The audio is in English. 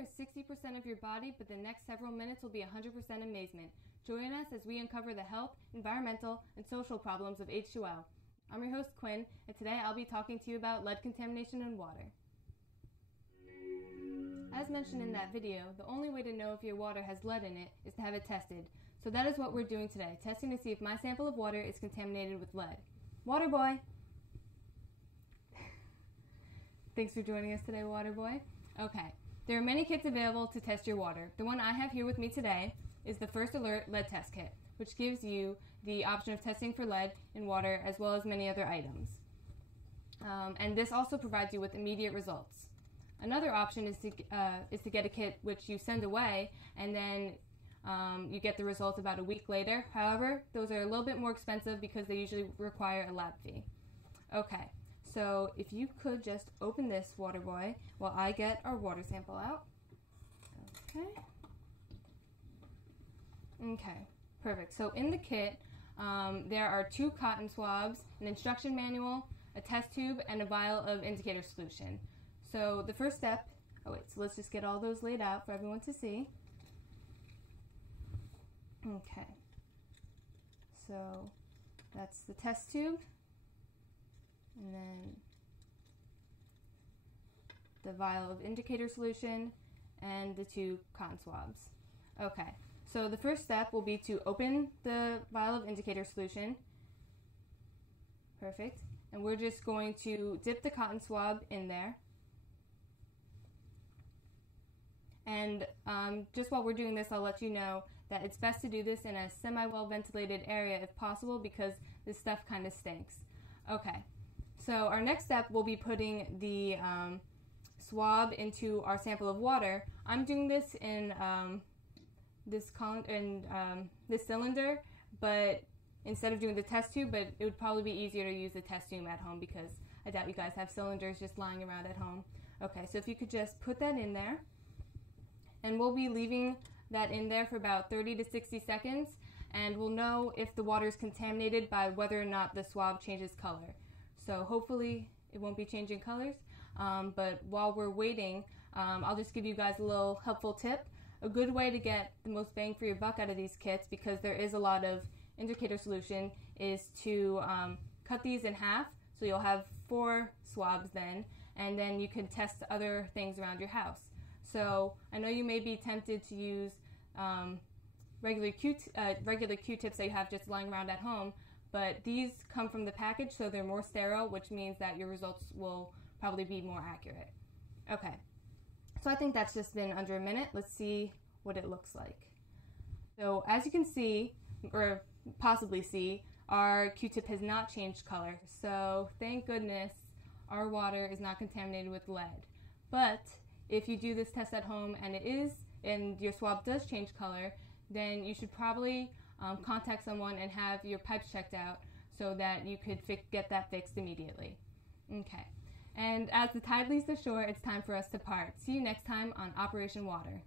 is 60% of your body, but the next several minutes will be 100% amazement. Join us as we uncover the health, environmental, and social problems of H2O. I'm your host, Quinn, and today I'll be talking to you about lead contamination in water. As mentioned in that video, the only way to know if your water has lead in it is to have it tested. So that is what we're doing today, testing to see if my sample of water is contaminated with lead. Water boy! Thanks for joining us today, Water Boy. Okay, there are many kits available to test your water. The one I have here with me today is the First Alert Lead Test Kit, which gives you the option of testing for lead in water as well as many other items. And this also provides you with immediate results. Another option is to get a kit which you send away and then you get the results about a week later. However, those are a little bit more expensive because they usually require a lab fee. Okay. So if you could just open this, Water Boy, while I get our water sample out. Okay, perfect. So in the kit, there are 2 cotton swabs, an instruction manual, a test tube, and a vial of indicator solution. So the first step, so let's just get all those laid out for everyone to see. Okay, so that's the test tube. And then the vial of indicator solution and the 2 cotton swabs. Okay, so the first step will be to open the vial of indicator solution. Perfect. And we're just going to dip the cotton swab in there. And just while we're doing this, I'll let you know that it's best to do this in a semi-well ventilated area if possible because this stuff kind of stinks. Okay. So our next step will be putting the swab into our sample of water. I'm doing this in this cylinder, but instead of doing the test tube, but it would probably be easier to use the test tube at home because I doubt you guys have cylinders just lying around at home. Okay, so if you could just put that in there, and we'll be leaving that in there for about 30 to 60 seconds, and we'll know if the water is contaminated by whether or not the swab changes color. So hopefully it won't be changing colors, but while we're waiting, I'll just give you guys a little helpful tip. A good way to get the most bang for your buck out of these kits, because there is a lot of indicator solution, is to cut these in half, so you'll have 4 swabs then, and then you can test other things around your house. So I know you may be tempted to use regular Q-tips that you have just lying around at home, but these come from the package, so they're more sterile, which means that your results will probably be more accurate. Okay, so I think that's just been under a minute. Let's see what it looks like. So as you can see, or possibly see, our Q-tip has not changed color. So thank goodness our water is not contaminated with lead. But if you do this test at home and your swab does change color, then you should probably contact someone and have your pipes checked out so that you could get that fixed immediately. Okay, and as the tide leaves the shore, it's time for us to part. See you next time on Operation Water.